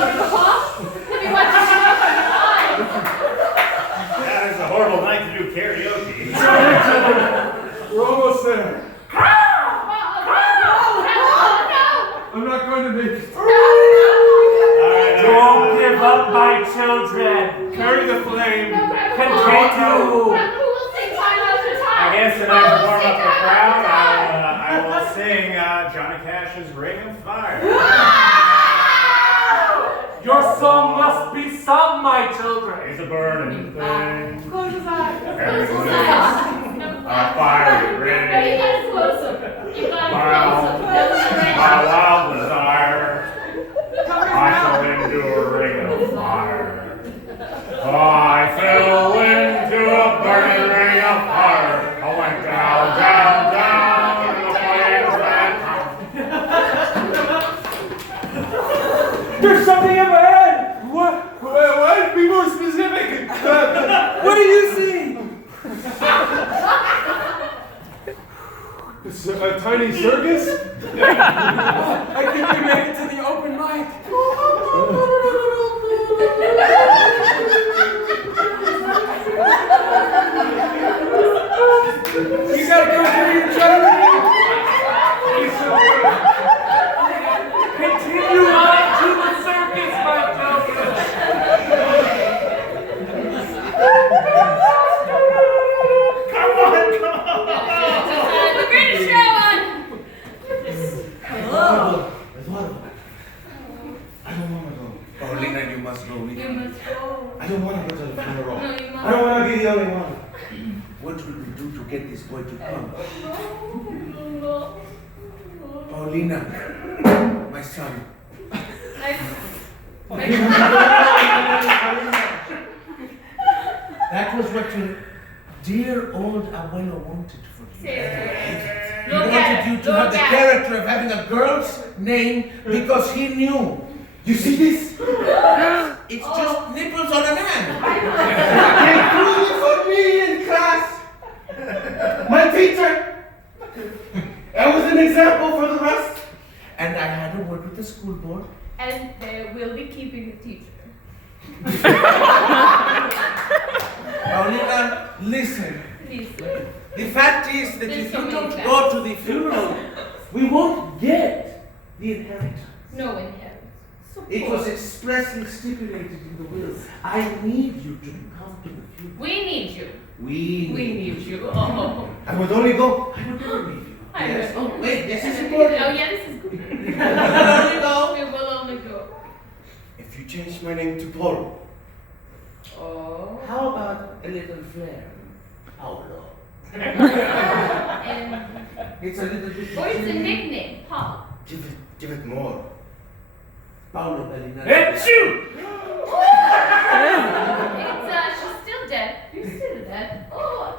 Have you watched your eyes? That is a horrible night to do karaoke. We're almost there. No! I'm not going to make it. Don't give up, my children. Carry the flame. Continue. Who will sing time after time? I guess tonight to warm up the crowd, I will sing Johnny Cash's Ring of Fire. Your song must be sung, my children. It's a burning thing. Close his eyes. Very Close his good. eyes. Fiery No, ring. you gotta close him. You gotta close him. My wild desire. I fell into a ring of fire. Oh, I fell into a burning ring of fire. I went down, down, down, and the flames ran. There's something up ahead. What? Be more specific. What do you see? It's a tiny circus? I think we made it to the open mic. You gotta go through your journey. Continue on to the circus, my children. Come on, come on. The greatest show on. I don't want to go. Paulina, you must go with You me. must go. I don't want to go to the funeral. No, you must. I don't want to be the only one. What will we do to get this boy to come? Paulina, my son. That was what your dear old abuelo wanted for you. He wanted you to have the character of having a girl's name because he knew. You see this? It's just nipples on a man. Including for me in class. My teacher. I was an example for the rest. And I had a word with the school board. And they will be keeping the teacher. Paulina, listen. Please. The fact is that There's if so you many don't facts. go to the funeral, we won't get the inheritance. No inheritance. So It poor. was expressly stipulated in the will. I need you to come to the funeral. We need you. We We need you. Oh. I would only go. I would never leave you. I Yes. will. Oh, wait, this is Oh important. yeah, this is good. I will only go. We will only go. If you change my name to Paul, Oh. how about a little flair? Paolo. And It's a little bit. or it's a nickname, Paul. Give it more. Paolo Gallinari. Achoo! It's she's still dead. You're still dead. Oh.